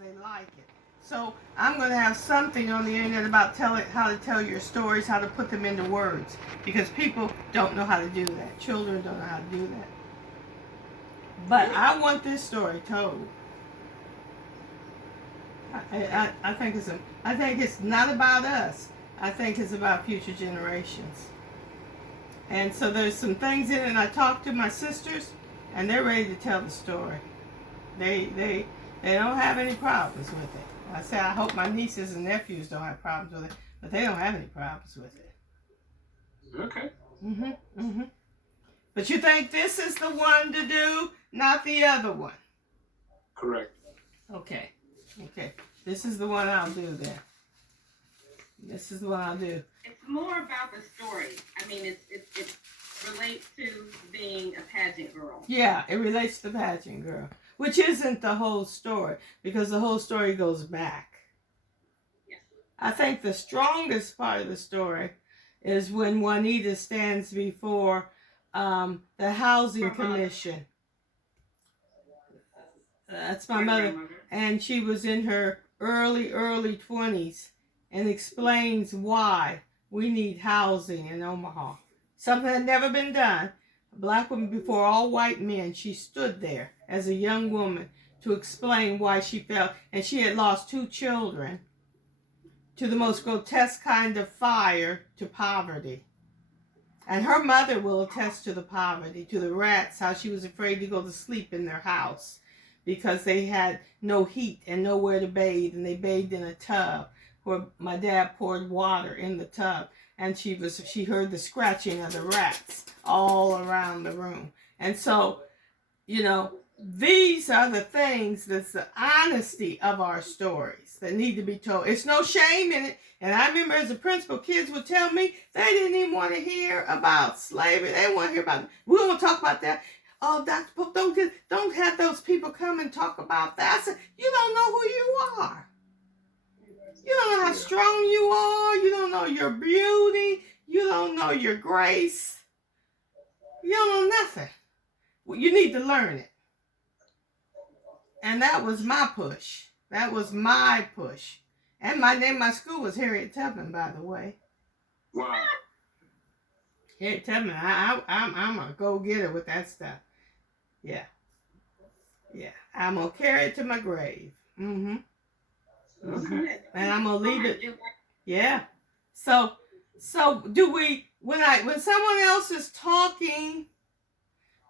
they like it. So I'm going to have something on the internet about how to tell your stories, how to put them into words, because people don't know how to do that. Children don't know how to do that. But I want this story told. I think it's not about us. I think it's about future generations. And so there's some things in it, and I talked to my sisters, and they're ready to tell the story. They don't have any problems with it. I say I hope my nieces and nephews don't have problems with it, but they don't have any problems with it. Okay. But you think this is the one to do, not the other one? Correct. Okay. This is the one I'll do then. This is the one I'll do. It's more about the story. I mean, it relates to being a pageant girl. Yeah, it relates to the pageant girl, which isn't the whole story, because the whole story goes back. Yes. I think the strongest part of the story is when Juanita stands before the Housing Commission. That's my mother. And she was in her early 20s and explains why we need housing in Omaha. Something that had never been done. A black woman before all white men. She stood there as a young woman to explain why she felt. And she had lost 2 children to the most grotesque kind of fire, to poverty. And her mother will attest to the poverty, to the rats, how she was afraid to go to sleep in their house because they had no heat and nowhere to bathe, and they bathed in a tub where my dad poured water in the tub, and she heard the scratching of the rats all around the room. And so, these are the things, that's the honesty of our stories that need to be told. It's no shame in it. And I remember as a principal, kids would tell me they didn't even want to hear about slavery. They didn't want to hear about it. We don't want to talk about that. Oh, Dr. Pope, don't have those people come and talk about that. I said, you don't know who you are. You don't know how strong you are. You don't know your beauty. You don't know your grace. You don't know nothing. Well, you need to learn it. And that was my push. That was my push. And my name, my school was Harriet Tubman, by the way. Wow. Harriet Tubman, I'm a go-getter with that stuff. Yeah. I'm going to carry it to my grave. And I'm going to leave it. Yeah. So do we, when someone else is talking,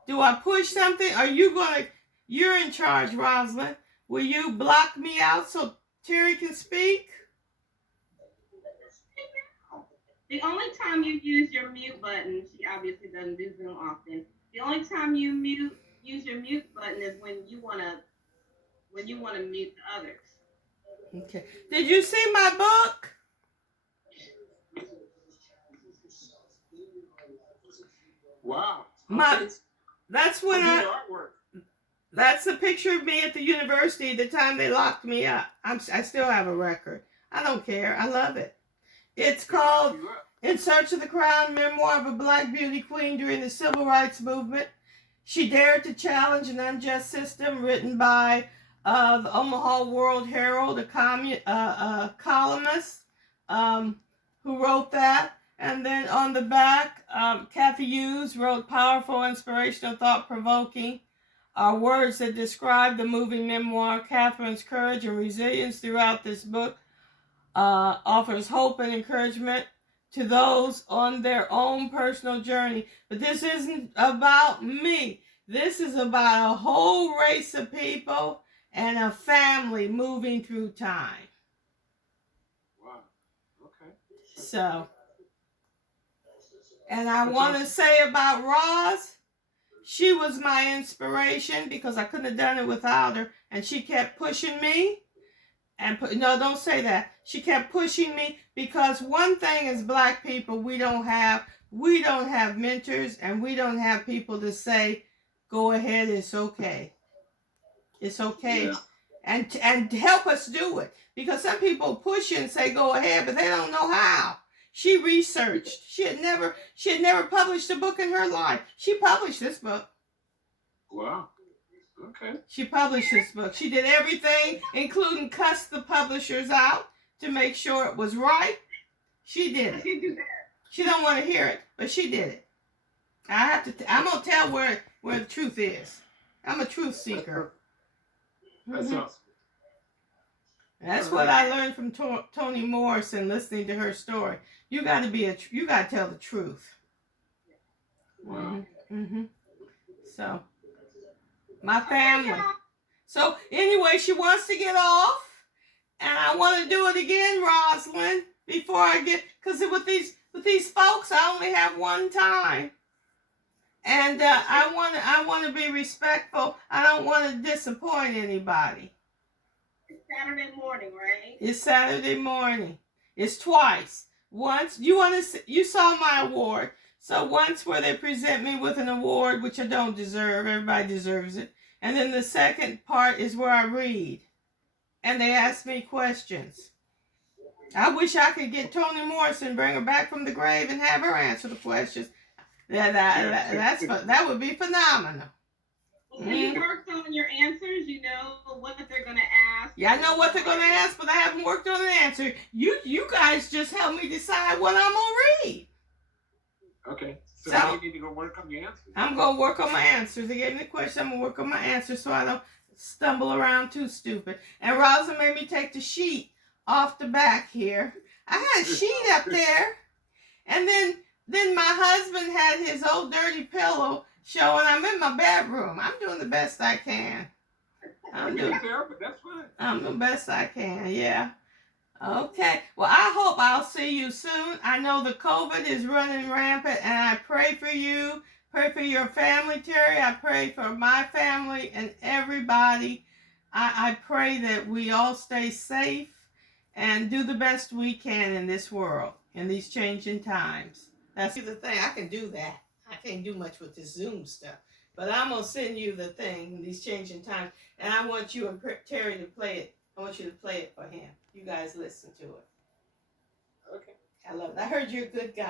do I push something? Are you going to, you're in charge, Rosalind. Will you block me out so Terry can speak? The only time you use your mute button, she obviously doesn't do Zoom often. The only time you use your mute button is when you wanna mute the others. Okay. Did you see my book? Wow. That's when artwork. That's a picture of me at the university the time they locked me up. I still have a record. I don't care. I love it. It's called In Search of the Crown, Memoir of a Black Beauty Queen During the Civil Rights Movement. She dared to challenge an unjust system, written by the Omaha World Herald, a columnist who wrote that. And then on the back, Kathy Hughes wrote powerful, inspirational, thought-provoking words that describe the moving memoir. Catherine's courage and resilience throughout this book offers hope and encouragement to those on their own personal journey. But this isn't about me. This is about a whole race of people and a family moving through time. Wow. Okay. So, and I want to say about Roz, she was my inspiration because I couldn't have done it without her. And she kept pushing me. No, don't say that. She kept pushing me because one thing as black people we don't have mentors, and we don't have people to say, go ahead, it's okay. It's okay. Yeah. And help us do it. Because some people push you and say, go ahead, but they don't know how. She researched. She had never published a book in her life. She published this book. Wow. Okay. She published this book. She did everything, including cuss the publishers out to make sure it was right. She did it. You do that. She don't want to hear it, but she did it. I'm gonna tell where the truth is. I'm a truth seeker. That's Mhm. awesome. That's what I learned from Toni Morrison, listening to her story. You got to tell the truth. Wow. Mm-hmm. So, my family. So anyway, she wants to get off, and I want to do it again, Rosalind, before I get, because with these folks, I only have one time, and I want to be respectful. I don't want to disappoint anybody. It's Saturday morning, right? It's Saturday morning. It's twice. Once you saw my award. So once where they present me with an award, which I don't deserve. Everybody deserves it. And then the second part is where I read. And they ask me questions. I wish I could get Toni Morrison, bring her back from the grave, and have her answer the questions. That would be phenomenal. So you worked on your answers. You know what they're going to ask. Yeah, I know what they're going to ask, but I haven't worked on an answer. You guys just help me decide what I'm going to read. Okay. So now you need to go work on your answers. I'm going to work on my answers. They gave me the question. I'm going to work on my answers so I don't stumble around too stupid. And Rosa made me take the sheet off the back here. I had a sheet up there. And then my husband had his old dirty pillow showing I'm in my bedroom. I'm doing the best I can. I'm doing the best I can, yeah. Okay. Well, I hope I'll see you soon. I know the COVID is running rampant, and I pray for you. Pray for your family, Terry. I pray for my family and everybody. I pray that we all stay safe and do the best we can in this world, in these changing times. That's the thing. I can do that. I can't do much with this Zoom stuff. But I'm going to send you the thing, these changing times. And I want you and Terry to play it. I want you to play it for him. You guys listen to it. Okay. I love it. I heard you're a good guy.